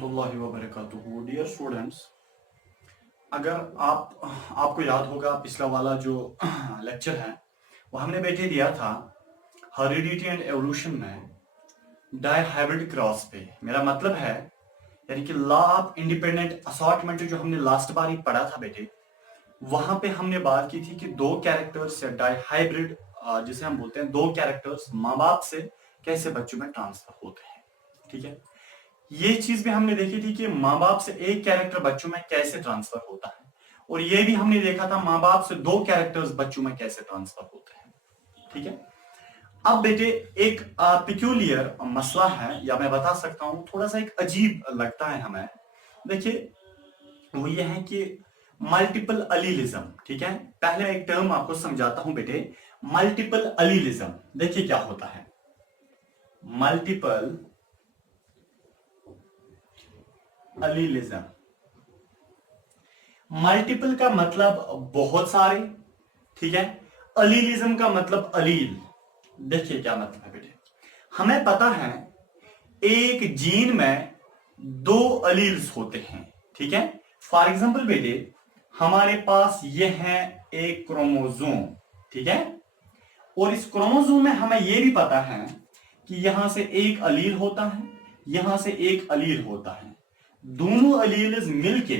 रहमतुल्लाहि व बरकातुहू। Dear students, अगर आपको याद होगा पिछला वाला जो लेक्चर है वो हमने बेटे दिया था हेरिडिटी एंड एवोल्यूशन में डायहाइब्रिड क्रॉस पे। मेरा मतलब है यानी कि लॉ ऑफ इंडिपेंडेंट असॉर्टमेंट जो हमने लास्ट बार ही पढ़ा था बेटे, वहां पे हमने बात की थी कि दो कैरेक्टर्स डायहाइब्रिड जिसे हम बोलते हैं, दो कैरेक्टर्स माँ बाप से कैसे बच्चों में ट्रांसफर होते हैं। ठीक है, ये चीज भी हमने देखी थी कि माँ बाप से एक कैरेक्टर बच्चों में कैसे ट्रांसफर होता है, और ये भी हमने देखा था माँ बाप से दो कैरेक्टर्स बच्चों में कैसे ट्रांसफर होते हैं। ठीक है, अब बेटे एक पिक्यूलियर मसला है, या मैं बता सकता हूं थोड़ा सा एक अजीब लगता है हमें। देखिए, वो ये है कि मल्टीपल अलीलिज्म। ठीक है, पहले एक टर्म आपको समझाता हूं बेटे, मल्टीपल अलीलिज्म। देखिए क्या होता है मल्टीपल अलीलिज्म। मल्टीपल का मतलब बहुत सारे, ठीक है। अलीलिज्म का मतलब अलील। देखिए क्या मतलब है बेटे, हमें पता है एक जीन में दो अलील्स होते हैं। ठीक है, फॉर एग्जांपल बेटे, हमारे पास ये है एक क्रोमोसोम। ठीक है, और इस क्रोमोसोम में हमें यह भी पता है कि यहां से एक अलील होता है, यहां से एक अलील होता है। दोनों अलील्स मिलके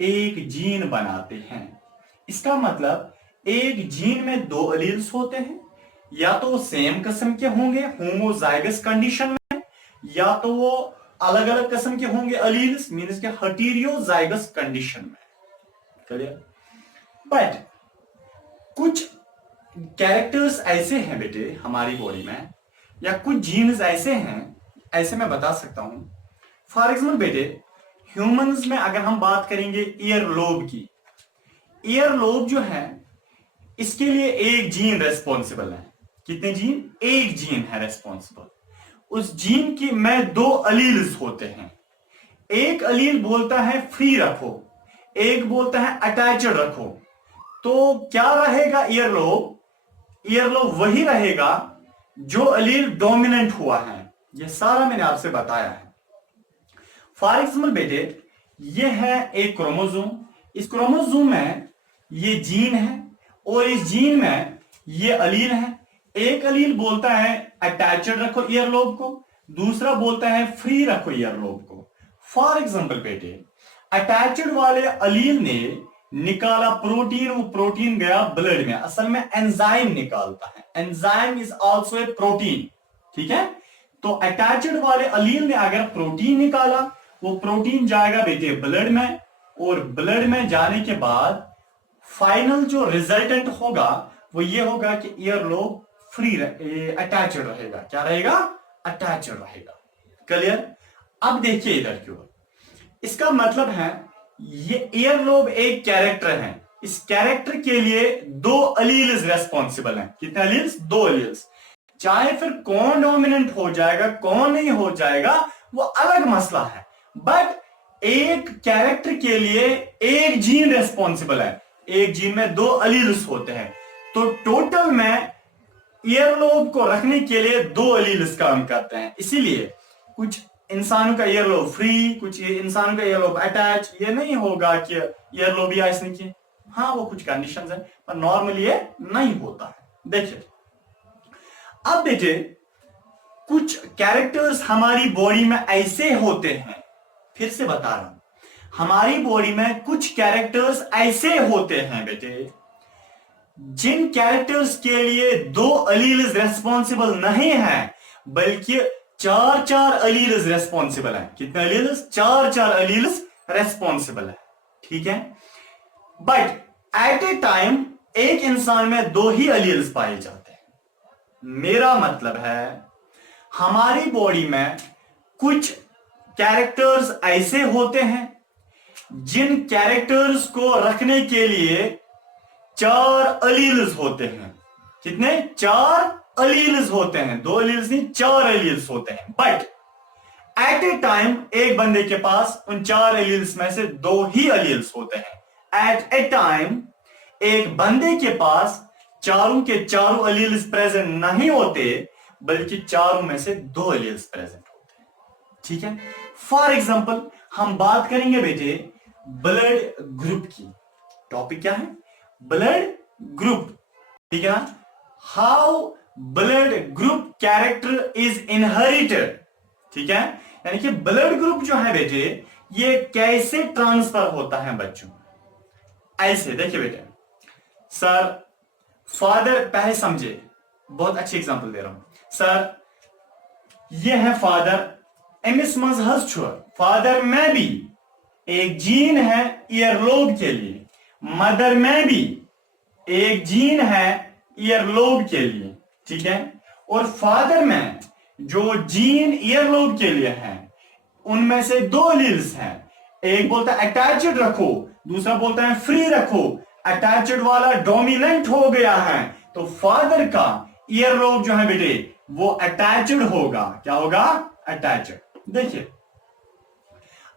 एक जीन बनाते हैं। इसका मतलब एक जीन में दो अलील्स होते हैं, या तो वो सेम किस्म के होंगे होमोजाइगस कंडीशन में, या तो वो अलग अलग किस्म के होंगे अलील्स मींस के हेटेरोजाइगस कंडीशन में। क्लियर? बट कुछ कैरेक्टर्स ऐसे हैं बेटे हमारी बॉडी में, या कुछ जीन्स ऐसे हैं, ऐसे मैं बता सकता हूं। फॉर एग्जाम्पल बेटे, ह्यूमंस में अगर हम बात करेंगे ईयर लोब की, ईयर लोब जो है इसके लिए एक जीन रेस्पॉन्सिबल है। कितने जीन? एक जीन है रेस्पॉन्सिबल। उस जीन की में दो अलील्स होते हैं। एक अलील बोलता है फ्री रखो, एक बोलता है अटैच्ड रखो। तो क्या रहेगा ईयरलोब? ईयरलोब वही रहेगा जो अलील डोमिनेंट हुआ है। ये सारा मैंने आपसे बताया है। फॉर एग्जाम्पल बेटे, ये है एक क्रोमोसोम, इस क्रोमोसोम में ये जीन है, और इस जीन में ये अलील है। एक अलील बोलता है अटैच्ड रखो ईयरलोब को, दूसरा बोलता है फ्री रखो ईयरलोब को। फॉर एग्जाम्पल बेटे, अटैच्ड वाले अलील ने निकाला प्रोटीन, वो प्रोटीन गया ब्लड में। असल में एंजाइम निकालता है, enzyme is also a protein. ठीक है, तो अटैच्ड वाले अलील ने अगर प्रोटीन निकाला, वो प्रोटीन जाएगा बेटे ब्लड में, और ब्लड में जाने के बाद फाइनल जो रिजल्टेंट होगा वो ये होगा कि ईयरलोब फ्री अटैच्ड रहेगा। क्या रहेगा? अटैच्ड रहेगा। क्लियर? अब देखिए इधर की ओर, इसका मतलब है ये ईयरलोब एक कैरेक्टर है, इस कैरेक्टर के लिए दो अलील्स रेस्पॉन्सिबल हैं। कितने अलील्स? दो अलील्स। चाहे फिर कौन डोमिनेंट हो जाएगा कौन नहीं हो जाएगा वो अलग मसला है, बट एक कैरेक्टर के लिए एक जीन रेस्पॉन्सिबल है। एक जीन में दो अलील्स होते हैं, तो टोटल में ईयरलोब को रखने के लिए दो अलील्स काम करते हैं। इसीलिए कुछ इंसानों का ईयरलोब फ्री, कुछ इंसानों का ईयरलोब अटैच। ये नहीं होगा कि ईयरलोब या इसने की, हाँ वो कुछ कंडीशंस है, पर नॉर्मली ये नहीं होता है। देखिए अब बेटे, कुछ कैरेक्टर्स हमारी बॉडी में ऐसे होते हैं, फिर से बता रहा हूं, हमारी बॉडी में कुछ कैरेक्टर्स ऐसे होते हैं बेटे, जिन कैरेक्टर्स के लिए दो अलील्स रेस्पॉन्सिबल नहीं है, बल्कि चार चार अलील्स रेस्पॉन्सिबल है। कितने अलील्स? चार चार अलील्स रेस्पॉन्सिबल है। ठीक है, बट एट ए टाइम एक इंसान में दो ही अलील्स पाए जाते हैं। मेरा मतलब है हमारी बॉडी में कुछ कैरेक्टर्स ऐसे होते हैं जिन कैरेक्टर्स को रखने के लिए चार अलील्स होते हैं। कितने? चार अलील्स होते हैं, दो अलील्स नहीं, चार अलील्स होते हैं। बट एट ए टाइम एक बंदे के पास उन चार अलील्स में से दो ही अलील्स होते हैं। एट ए टाइम एक बंदे के पास चारों के चारों अलील्स प्रेजेंट नहीं होते, बल्कि चारों में से दो अलील्स प्रेजेंट होते हैं। ठीक है, फॉर एग्जाम्पल हम बात करेंगे बेटे ब्लड ग्रुप की। टॉपिक क्या है? ब्लड ग्रुप, ठीक है ना। How blood group character is inherited, ठीक है। यानी कि ब्लड ग्रुप जो है बेटे ये कैसे ट्रांसफर होता है बच्चों। ऐसे देखिए बेटे, सर फादर, पहले समझे, बहुत अच्छी एग्जांपल दे रहा हूं सर। ये है फादर, एमिस मजहस छोर फादर में भी एक जीन है ईयरलोब के लिए, मदर में भी एक जीन है ईयरलोब के लिए, ठीक है। और फादर में जो जीन ईयरलोब के लिए है उनमें से दो एलील्स हैं। एक बोलता है अटैच्ड रखो, दूसरा बोलता है फ्री रखो। अटैच्ड वाला डोमिनेंट हो गया है तो फादर का ईयरलोब जो है बेटे वो अटैच्ड होगा। क्या होगा? अटैच्ड। देखिए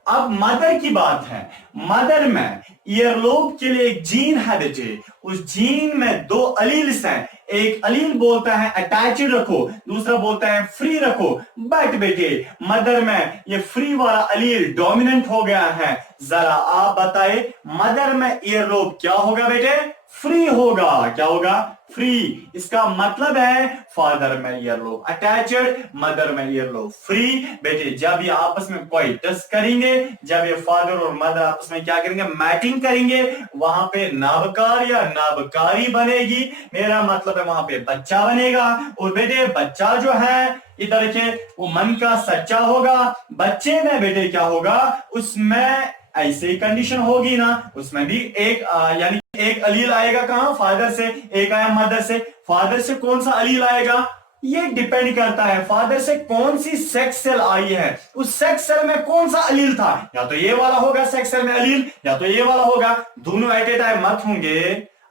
अब मदर की बात है, मदर में ईयरलोब के लिए एक जीन है बेटे, उस जीन में दो अलील्स हैं। एक अलील बोलता है अटैच्ड रखो, दूसरा बोलता है फ्री रखो। बट बेटे मदर में ये फ्री वाला अलील डोमिनेंट हो गया है। जरा आप बताए मदर में ईयरलोब क्या होगा बेटे? फ्री होगा। क्या होगा? फ्री। इसका मतलब है फादर में ईयरलोब अटैच्ड, मदर में ईयरलोब फ्री। बेटे जब ये आपस में कोई टच करेंगे, जब ये फादर और मदर आपस में क्या करेंगे? मैटिंग करेंगे, वहां पे नाबकार या नाबकारी बनेगी। मेरा मतलब है वहां पे बच्चा बनेगा। और बेटे बच्चा जो है इधर के वो मन का सच्चा होगा। बच्चे में बेटे क्या होगा? उसमें ऐसे ही कंडीशन होगी ना, उसमें भी एक यानी एक अलील आएगा। कहां? फादर से। एक आया मदर से। फादर से कौन सा अलील आएगा? ये डिपेंड करता है फादर से कौन सी सेक्स सेल आई है, उस सेक्स सेल में कौन सा अलील था। या तो ये वाला होगा सेक्स सेल में अलील, या तो ये वाला होगा। दोनों एट ए टाइम मत होंगे,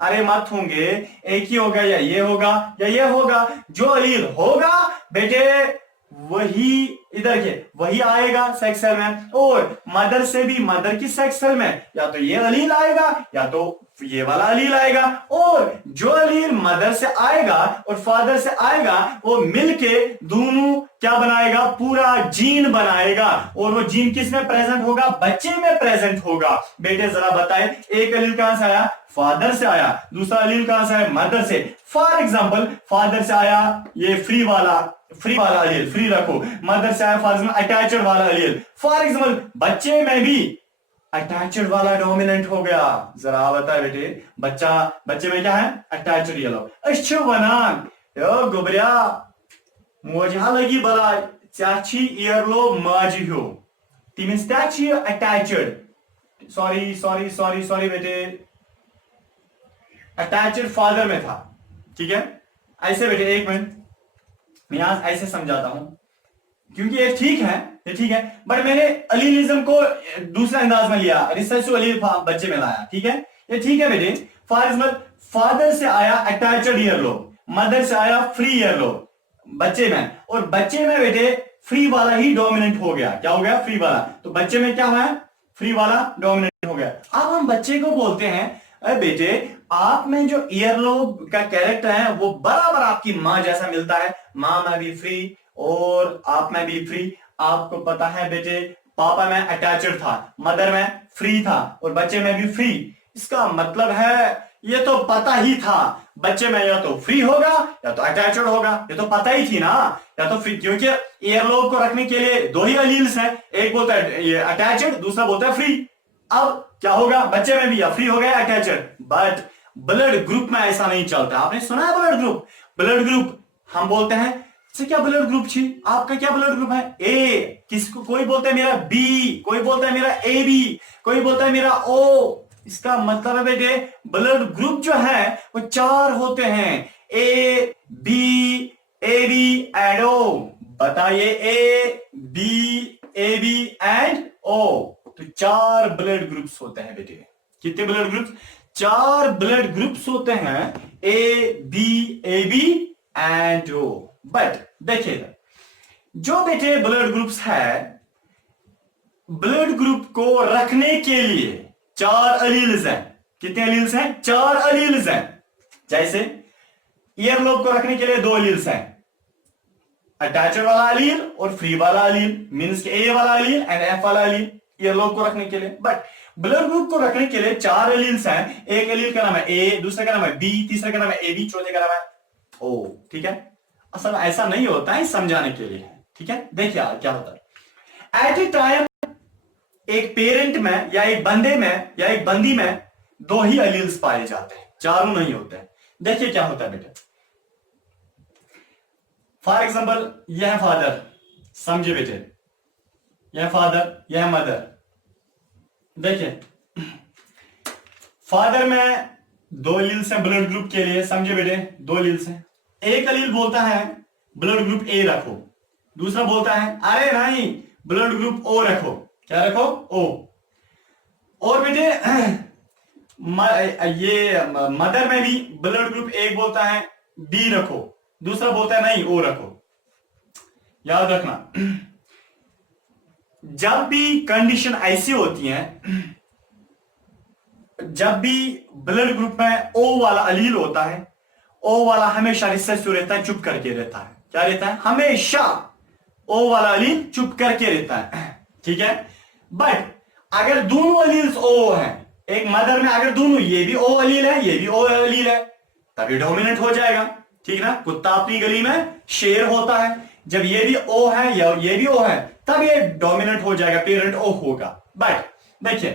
अरे मत होंगे, एक ही होगा, या ये होगा या ये होगा। जो अलील होगा बेटे वही इधर के वही आएगा सेक्स सेल में। और मदर से भी मदर की सेक्स सेल में या तो ये अलील आएगा या तो ये वाला अलील आएगा। और जो अलील मदर से आएगा और फादर से आएगा वो मिलके दोनों क्या बनाएगा? पूरा जीन बनाएगा। और वो जीन किस में प्रेजेंट होगा? बच्चे में प्रेजेंट होगा। बेटे जरा बताए एक अलील कहां से आया? फादर से आया। दूसरा अलील कहां से आया? मदर से। फॉर एग्जाम्पल फादर से आया ये फ्री वाला अलील, फ्री रखो। मदर से आया फॉर एग्जाम्पल अटैच्ड वाला अलील। फॉर एग्जाम्पल बच्चे में भी अटैच्ड वाला डोमिनेंट हो गया। जरा बताए बेटे बच्चे में क्या है? Attached yellow. अच्छो बनान यो गोबरिया मोजा लगी बला चाची ईयरलोब माजी हो तिमिस चाची अटैच्ड। सॉरी बेटे अटैच्ड फादर में था, ठीक है। ऐसे बेटे एक मिनट मैं यहां ऐसे समझाता हूं क्योंकि ये ठीक है बट मैंने अलीलिज्म को दूसरा अंदाज में लिया, रिसेसिव अलील बच्चे में लाया, ठीक है। ये ठीक है बेटे। फॉर एग्जाम्पल फादर से आया अटैच्ड ईयरलोब, मदर से आया फ्री ईयरलोब बच्चे में। और बच्चे में बेटे फ्री वाला ही डोमिनेंट हो गया। क्या हो गया? फ्री वाला। तो बच्चे में क्या हुआ? फ्री वाला डोमिनेंट हो गया। अब हम बच्चे को बोलते हैं अरे बेटे आप में जो ईयरलोब का कैरेक्टर है वो बराबर आपकी मां जैसा मिलता है। मां में भी फ्री और आप में भी फ्री। आपको पता है बेटे पापा में अटैच्ड था, मदर में फ्री था और बच्चे में भी फ्री। इसका मतलब है ये तो पता ही था बच्चे में या तो फ्री होगा या तो अटैच्ड होगा। ये तो पता ही थी ना, या तो फ्री, क्योंकि ईयरलोब को रखने के लिए दो ही अलील्स हैं। एक बोलता है ये अटैच्ड, दूसरा बोलता है फ्री। अब क्या होगा? बच्चे में भी या फ्री हो गया अटैच्ड। बट ब्लड ग्रुप में ऐसा नहीं चलता। आपने सुना है ब्लड ग्रुप हम बोलते हैं से क्या ब्लड ग्रुप छी? आपका क्या ब्लड ग्रुप है? ए। किसको? कोई बोलता है मेरा बी, कोई बोलता है मेरा ए बी, कोई बोलता है मेरा ओ। इसका मतलब है बेटे ब्लड ग्रुप जो है वो चार होते हैं, ए बी एंड ओ। बताइए ए बी एंड ओ। तो चार ब्लड ग्रुप्स होते हैं बेटे। कितने ब्लड ग्रुप्स? चार ब्लड ग्रुप्स होते हैं, A B and O. But देखिएगा जो बेटे ब्लड ग्रुप्स है, ब्लड ग्रुप को रखने के लिए चार अलील्स हैं। कितने अलील्स हैं? चार अलील्स हैं। जैसे ईयरलोब को रखने के लिए दो अलील्स हैं, अटैचर वाला अलील और फ्री वाला अलील, मींस कि ए वाला अलील एंड एफ वाला अलील, ईयरलोब को रखने के लिए। बट ब्लड ग्रुप को रखने के लिए 4 एलील्स हैं। एक एलील का नाम है ए, दूसरे का नाम है बी, तीसरे का नाम है ए बी, चौथे का नाम है ओ। ठीक है, असल ऐसा नहीं होता है, समझाने के लिए। ठीक है, देखिए क्या होता है। एट ए टाइम एक पेरेंट में या एक बंदे में या एक बंदी में 2 ही एलील्स पाए जाते हैं, चारों नहीं होते हैं। देखिए क्या होता है बेटे। फॉर एग्जाम्पल यह फादर, समझे बेटे, यह फादर, यह मदर। देखिए फादर में 2 एलील्स हैं ब्लड ग्रुप के लिए, समझे बेटे, 2 एलील्स हैं। एक एलील बोलता है ब्लड ग्रुप ए रखो, दूसरा बोलता है अरे नहीं ब्लड ग्रुप ओ रखो। क्या रखो? ओ। और बेटे ये मदर में भी ब्लड ग्रुप एक बोलता है बी रखो, दूसरा बोलता है नहीं ओ रखो। याद रखना, जब भी कंडीशन ऐसी होती है, जब भी ब्लड ग्रुप में ओ वाला अलील होता है, ओ वाला हमेशा रिसेसिव रहता है, चुप करके रहता है। क्या रहता है? हमेशा ओ वाला अलील चुप करके रहता है। ठीक है, बट अगर दोनों अलील्स ओ हैं, एक मदर में अगर दोनों, ये भी ओ अलील है ये भी ओ अलील है, तभी डोमिनेंट हो जाएगा। ठीक ना, कुत्ता अपनी गली में शेर होता है, जब ये भी ओ है या ये भी ओ है तब ये डोमिनेंट हो जाएगा, पेरेंट ओ होगा। बट देखिए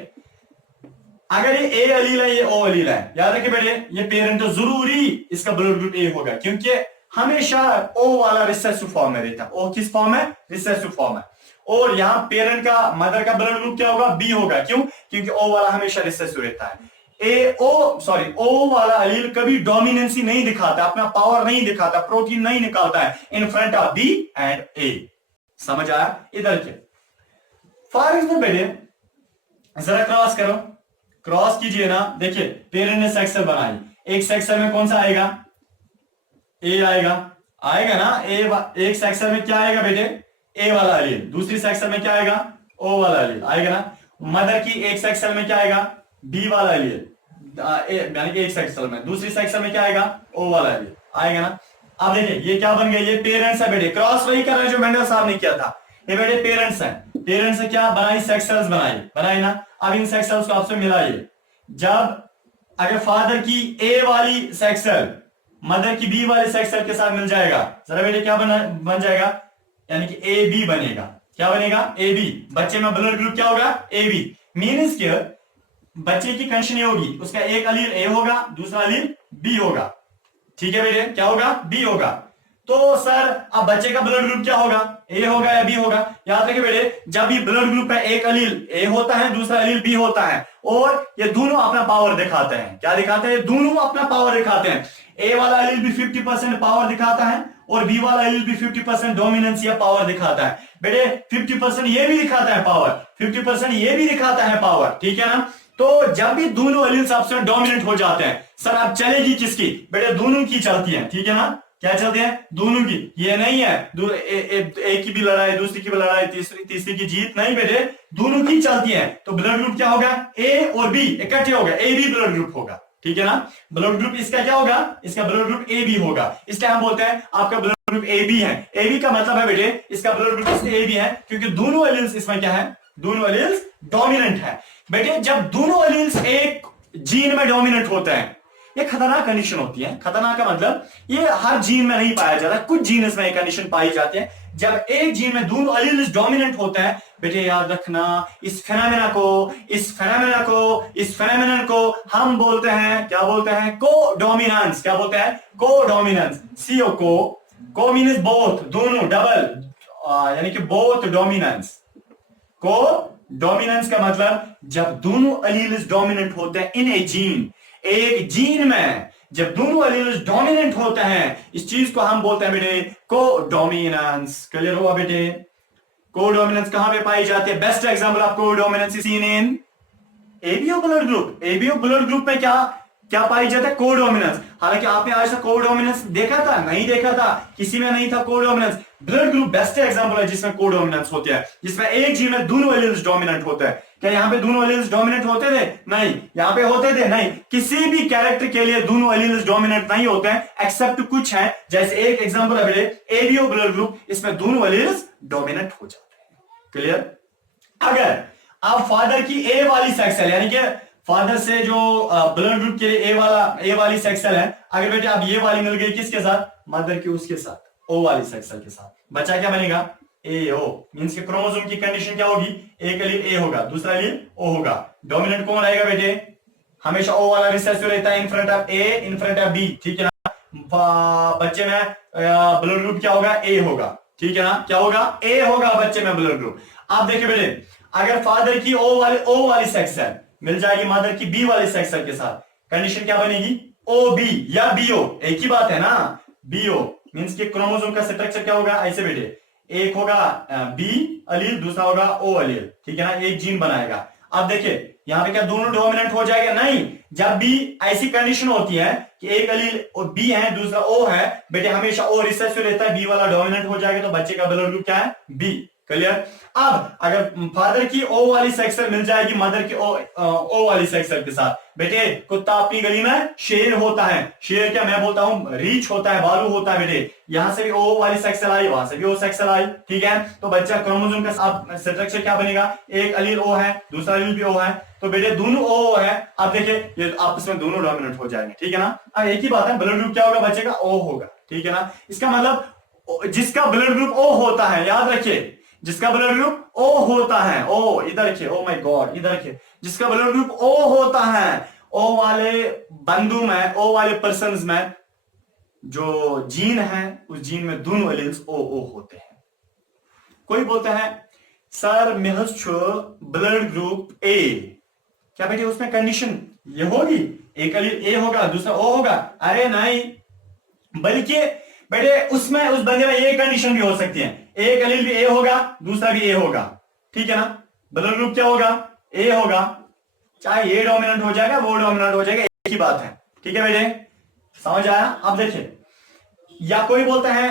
अगर ये ए अलील है ये ओ अलील है, याद रखिए बेटे, ये पेरेंट तो जरूरी इसका ब्लड ग्रुप ए होगा, क्योंकि हमेशा ओ वाला रिसेसिव फॉर्म में रहता है। ओ किस फॉर्म है? रिसेसिव फॉर्म है। और यहां पेरेंट का, मदर का ब्लड ग्रुप क्या होगा? बी होगा। क्यों? क्योंकि ओ वाला हमेशा रिसेसिव रहता है। ओ वाला अलील कभी डोमिनेंसी नहीं दिखाता, अपना पावर नहीं दिखाता, प्रोटीन नहीं निकालता है in front of B and A. समझ आया? इधर के फॉर एग्जाम्पल बेटे जरा क्रॉस करो, क्रॉस कीजिए ना। देखिए पेरेंट ने सेक्सर बनाई, एक सेक्सर में कौन सा आएगा? ए आएगा, आएगा ना। एक सेक्सर में क्या आएगा बेटे? ए वाला अलील। दूसरी सेक्सर में क्या आएगा? ओ वाला अलील आएगा ना। मदर की एक सेक्सर में क्या आएगा? बी वाला अलील, यानी कि एक सेक्सर में। दूसरी सेक्सर में क्या आएगा? ओ वाला अलील आएगा ना। अब देखिए ये क्या बन गया? ये पेरेंट्स है बेटे, क्रॉस वही कर रहे हैं जो मेंडल साहब ने किया था। ये बेटे पेरेंट्स हैं, पेरेंट्स से क्या बनाई? सेक्सल्स बनाई ना। अब इन सेक्सल्स को आपसे मिलाइए। जब अगर फादर की ए वाली सेक्सल मदर की बी वाले सेक्सल के साथ मिल जाएगा, जरा बेटे क्या बन जाएगा? यानी कि ए बी बनेगा। क्या बनेगा? A B. बच्चे में ब्लड ग्रुप क्या होगा? A B. मीन्स के बच्चे की कंडीशन ये होगी, उसका एक अलील ए होगा, दूसरा अलील बी होगा। ठीक है बेटे, क्या होगा? बी होगा। तो सर अब बच्चे का ब्लड ग्रुप क्या होगा? ए होगा या बी होगा? याद रखिए बेटे, जब भी ब्लड ग्रुप में एक अलील ए होता है, दूसरा अलील बी होता है, और ये दोनों अपना पावर दिखाते हैं। क्या दिखाते हैं? दोनों अपना पावर दिखाते हैं। ए वाला अलील भी 50% पावर दिखाता है और बी वाला अलील भी 50% डोमिनेंस या पावर दिखाता है। बेटे 50% ये भी दिखाता है पावर, 50% ये भी दिखाता है पावर। ठीक है ना। तो जब भी दोनों अलील्स आपस में डोमिनेंट हो जाते हैं, सर अब चलेगी किसकी? बेटे दोनों की चलती है। ठीक है ना। क्या चलते हैं? दोनों की। ये नहीं है एक की भी लड़ाई, दूसरी की भी लड़ाई, तीसरी की जीत नहीं बेटे, दोनों की चलती है। तो ब्लड ग्रुप क्या होगा? ए और बी इकट्ठे होगा, ए बी ब्लड ग्रुप होगा। ठीक है ना। ब्लड ग्रुप इसका क्या होगा? इसका ब्लड ग्रुप ए बी होगा। इसलिए हम बोलते हैं आपका ब्लड ग्रुप ए बी है। ए बी का मतलब है बेटे इसका ब्लड ग्रुप इसलिए ए बी है क्योंकि दोनों एलील्स इसमें क्या है? दोनों एलील्स डोमिनेंट है। बेटे जब दोनों एलील्स एक जीन में डोमिनेंट होते हैं, ये खतरनाक कंडीशन होती है। खतरनाक का मतलब ये हर जीन में नहीं पाया जाता, कुछ जीन्स में ये कंडीशन पाई जाती है। जब एक जीन में दोनों एलील्स डोमिनेंट होते हैं, बेटे याद रखना इस फेनोमेना को हम बोलते हैं, क्या बोलते हैं? कोडोमिनेंस। क्या बोलते हैं? कोडोमिनेंस। सीओ को मीन्स बोथ, दोनों, डबल, यानी कि बोथ डोमिनेंस। कोडोमिनेंस का मतलब जब दोनों एलील्स डोमिनेंट होते हैं इन ए जीन, एक जीन में जब दोनों एलील्स डोमिनेंट होते हैं, इस चीज को हम बोलते हैं बेटे कोडोमिनेंस। क्लियर हुआ बेटे? कोडोमिनेंस कहां पे पाई जाती है? Best example of codominance is seen in ABO blood group. ABO blood group में क्या पाई जाता है? कोडोमिनेंस। हालांकि आपने आज तक कोडोमिनेंस देखा था? नहीं देखा था, किसी में नहीं था codominance. Blood group best example है जिसमें कोडोमिनेंस होती है, जिसमें एक जीन में दोनों एलील्स डोमिनेंट होते हैं। क्या यहाँ पे दोनों एलील्स डोमिनेट होते थे? नहीं। यहाँ पे होते थे? नहीं। किसी भी कैरेक्टर के लिए दोनों एलील्स डोमिनेट नहीं होते हैं, एक्सेप्ट कुछ हैं, जैसे एक एग्जांपल है बेटे एबीओ ब्लड ग्रुप, इसमें दोनों एलील्स डोमिनेट हो जाते हैं। क्लियर? अगर आप फादर की ए वाली सेक्सल यानी कि फादर से जो ब्लड ग्रुप के लिए ए वाली सेक्सल है, अगर बेटे आप ये वाली मिल गई किसके साथ? मदर की उसके साथ, ओ वाली सेक्सल के साथ, बच्चा क्या बनेगा? ए ओ। मींस के क्रोमोसोम की कंडीशन क्या होगी? एक एलील ए होगा, दूसरा एलील ओ होगा। डोमिनेंट कौन रहेगा बेटे? हमेशा ओ वाला रिसेसिव रहता है in front of A, in front of B, ठीक है ना। बच्चे में ब्लड ग्रुप क्या होगा? ए होगा, ठीक है ना। क्या होगा? ए होगा बच्चे में ब्लड ग्रुप। आप देखिए बेटे, अगर फादर की ओ वाली सेक्शन मिल जाएगी मदर की बी वाली सेक्शन के साथ, कंडीशन क्या बनेगी? ओ बी या बी ओ, एक ही बात है ना। बी ओ मींस के क्रोमोसोम का स्ट्रक्चर क्या होगा? ऐसे बेटे, एक होगा बी अलील, दूसरा होगा ओ अलील, ठीक है ना। एक जीन बनाएगा। अब देखिए यहाँ पे क्या दोनों डोमिनेंट हो जाएगा? नहीं। जब भी ऐसी कंडीशन होती है कि एक अलील बी है दूसरा ओ है, बेटे हमेशा ओ रिसेसिव रहता है, बी वाला डोमिनेंट हो जाएगा, तो बच्चे का ब्लड ग्रुप क्या है? बी। क्लियर? अब अगर फादर की ओ वाली सेक्शन मिल जाएगी मदर की ओ वाली सेक्शन के साथ, बेटे कुत्ता अपनी गली में शेर होता है। शेर क्या मैं बोलता हूं? रीछ होता है, बालू होता है बेटे। यहां से भी ओ वाली सेक्शन आई, वहां से भी ओ सेक्शन आई, ठीक है। तो बच्चा क्रोमोसोम का स्ट्रक्चर क्या बनेगा? एक अलील ओ है, दूसरा अलील भी ओ है, तो बेटे दोनों ओ है। अब देखिए ये आपस में दोनों डोमिनेंट हो जाएंगे, ठीक है ना। अब एक ही बात है, ब्लड ग्रुप क्या होगा बच्चे का? ओ होगा, ठीक है ना। इसका मतलब जिसका ब्लड ग्रुप ओ होता है, याद रखिए, जिसका ब्लड ग्रुप ओ होता है, ओ इधर रखिए, ओ माय गॉड इधर रखिए, जिसका ब्लड ग्रुप ओ होता है, ओ वाले बंधु में, ओ वाले पर्सन्स में जो जीन है, उस जीन में दोनों एलील्स ओ होते हैं। कोई बोलता है सर मेहस ब्लड ग्रुप ए, क्या बेटे उसमें कंडीशन ये होगी? एक एलील ए होगा, दूसरा ओ होगा? अरे नहीं, बल्कि बेटे उसमें उस बंदे में ये कंडीशन भी हो सकती है, एक एलील भी ए होगा, दूसरा भी ए होगा, ठीक है ना। ब्लड ग्रुप क्या होगा? ए होगा, चाहे ये डोमिनेंट हो जाएगा वो डोमिनेंट हो जाएगा, एक ही बात है, ठीक है बेटे, समझ आया? अब देखिए, या कोई बोलता है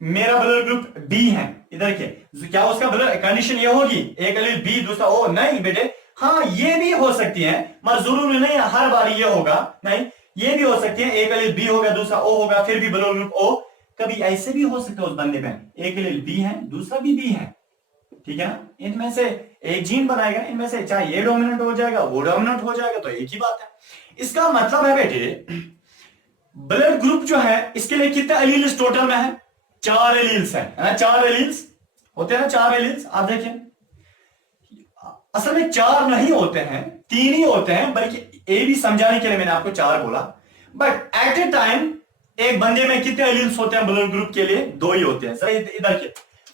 मेरा ब्लड ग्रुप बी है, इधर के, क्या उसका ब्लड कंडीशन ये होगी एक एलील बी दूसरा ओ? नहीं बेटे, हाँ ये भी हो सकती है, मगर जरूरी नहीं हर बार ये होगा, नहीं ये भी हो सकती है, एक एलील बी होगा दूसरा ओ होगा, फिर भी ब्लड ग्रुप ओ। कभी ऐसे भी हो सकता है उस बंदे में एक एलील बी है दूसरा भी बी है, ठीक है ना। इनमें से एक जीन बनाएगा, इनमें से चाहे ये डोमिनेंट हो जाएगा वो डोमिनेंट हो जाएगा, तो एक ही बात है। इसका मतलब है बेटे ब्लड ग्रुप जो है इसके लिए कितने एलील्स टोटल में है? 4 एलील्स है ना, 4 एलील्स होते हैं ना, 4 एलील्स। आप देखिए असल में 4 नहीं होते हैं, 3 ही होते हैं, बल्कि ए भी समझाने के लिए मैंने आपको 4 बोला, बट एट ए टाइम एक बंदे में कितने एलील्स होते हैं ब्लड ग्रुप के लिए? 2 ही होते हैं। सर इधर के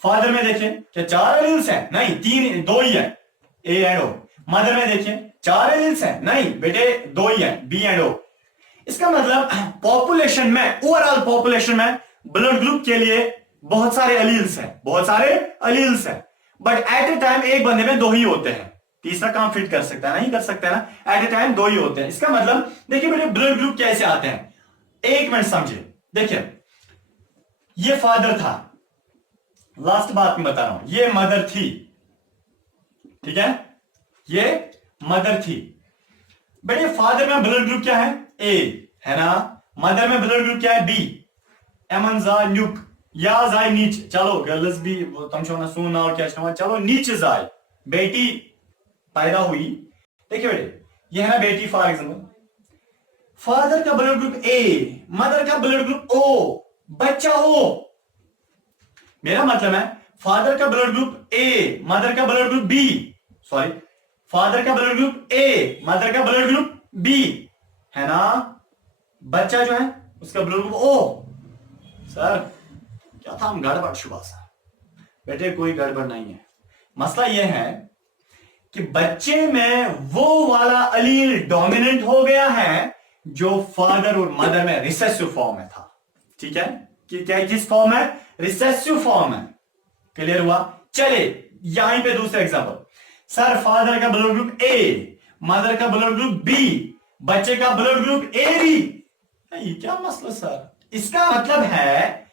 फादर में देखिए क्या 4 एलील्स हैं? नहीं, 3 2 ही है, ए एंड ओ। मदर में देखिए 4 एलील्स हैं? नहीं बेटे 2 ही है, बी एंड ओ। इसका मतलब पॉपुलेशन में, ओवरऑल पॉपुलेशन में ब्लड ग्रुप के लिए बहुत सारे एलील्स हैं, बहुत सारे एलील्स हैं, बट एट ए टाइम एक बंदे में 2 ही होते हैं। तीसरा काम फिट कर सकता है? नहीं कर सकता है ना, एट ए टाइम 2 ही होते हैं। इसका मतलब देखिए बेटे ब्लड ग्रुप कैसे आते हैं, एक मिनट समझिए। देखिए ये फादर था, लास्ट बात मैं बता रहा हूं, ये मदर थी, ठीक है, ये मदर थी। बेटे फादर में ब्लड ग्रुप क्या है? ए है ना। मदर में ब्लड ग्रुप क्या है? बी। एमन जाय न्यूक या जाय नीच, चलो गर्ल्स भी तुम छो ना सुना और क्या छो, चलो नीचे जाय, बेटी पैदा हुई। देखिए बेटे ये है ना बेटी, फॉर एग्जाम्पल फादर का ब्लड ग्रुप ए, मदर का ब्लड ग्रुप ओ, बच्चा ओ। मेरा मतलब है फादर का ब्लड ग्रुप ए, मदर का blood group B, sorry father का ब्लड ग्रुप ए, मदर का ब्लड ग्रुप बी, है ना। बच्चा जो है उसका ब्लड ग्रुप ओ। सर क्या था, हम गड़बड़ शुभा सा? बेटे कोई गड़बड़ नहीं है, मसला यह है कि बच्चे में वो वाला एलील डोमिनेंट हो गया है जो फादर और मदर में रिसेसिव फॉर्म में था, ठीक है। कि क्या किस फॉर्म है? रिसेसिव फॉर्म है। क्लियर हुआ? चले यहीं पे दूसरा एग्जांपल, सर फादर का ब्लड ग्रुप ए, मदर का ब्लड ग्रुप बी, बच्चे का ब्लड ग्रुप ए बी। ये क्या मसला सर? इसका मतलब है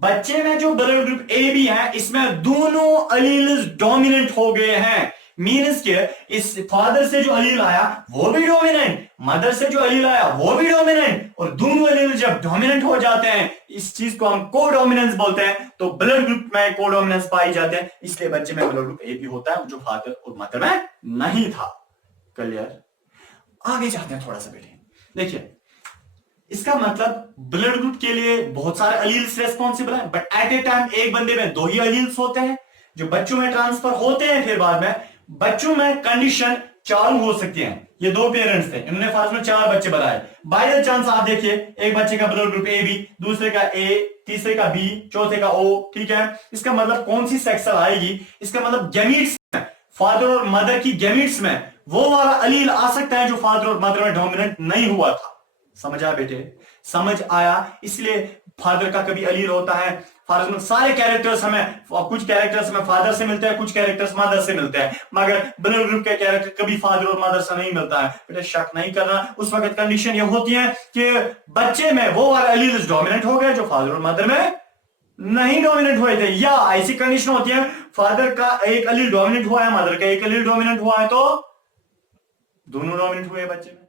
बच्चे में जो ब्लड ग्रुप ए बी है इसमें दोनों एलील्स डोमिनेंट हो गए हैं, मीन्स के इस फादर से जो अलील आया वो भी डोमिनेंट, मदर से जो अलील आया वो भी डोमिनेंट, और दोनों अलील जब डोमिनेंट हो जाते हैं इस चीज को हम कोडोमिनेंस बोलते हैं। तो ब्लड ग्रुप में कोडोमिनेंस पाई जाते हैं, इसलिए बच्चे में ब्लड ग्रुप ए भी होता है जो फादर और मदर में नहीं था। क्लियर? आगे जाते हैं थोड़ा सा बेटे, देखिए इसका मतलब ब्लड ग्रुप के लिए बहुत सारे अलील्स रेस्पॉन्सिबल हैं, बट एट ए टाइम एक बंदे में 2 ही अलील्स होते हैं जो बच्चों में ट्रांसफर होते हैं। फिर बाद में बच्चों में कंडीशन चालू हो सकती है। ये 2 पेरेंट्स थे, इन्होंने फर्स्ट में 4 बच्चे बनाए, बाय द चांस आप देखिए एक बच्चे का ब्लड ग्रुप ए बी, दूसरे का ए, तीसरे का बी, चौथे का ओ, ठीक है। इसका मतलब कौन सी सेक्सल आएगी, इसका मतलब गैमीट्स में, फादर और मदर की गैमीट्स में वो वाला अलील आ सकता है जो फादर और मदर में डोमिनेंट नहीं हुआ था। समझ आया बेटे? समझ आया? इसलिए फादर का कभी अलील होता है, फादर में सारे कैरेक्टर्स हमें, कुछ कैरेक्टर्स हमें फादर से मिलते हैं, कुछ कैरेक्टर्स मदर से मिलते हैं, मगर ब्लड ग्रुप के कैरेक्टर कभी फादर और मदर से नहीं मिलता है। बेटे शक नहीं करना, उस वक्त कंडीशन ये होती है कि बच्चे में वो वाला अलील डोमिनेंट हो गए जो फादर और मदर में नहीं डोमिनेंट हुए थे, या ऐसी कंडीशन होती है फादर का एक अलील डोमिनेंट हुआ है, मदर का एक अलील डोमिनेंट हुआ है, तो दोनों डोमिनेंट हुए बच्चे में।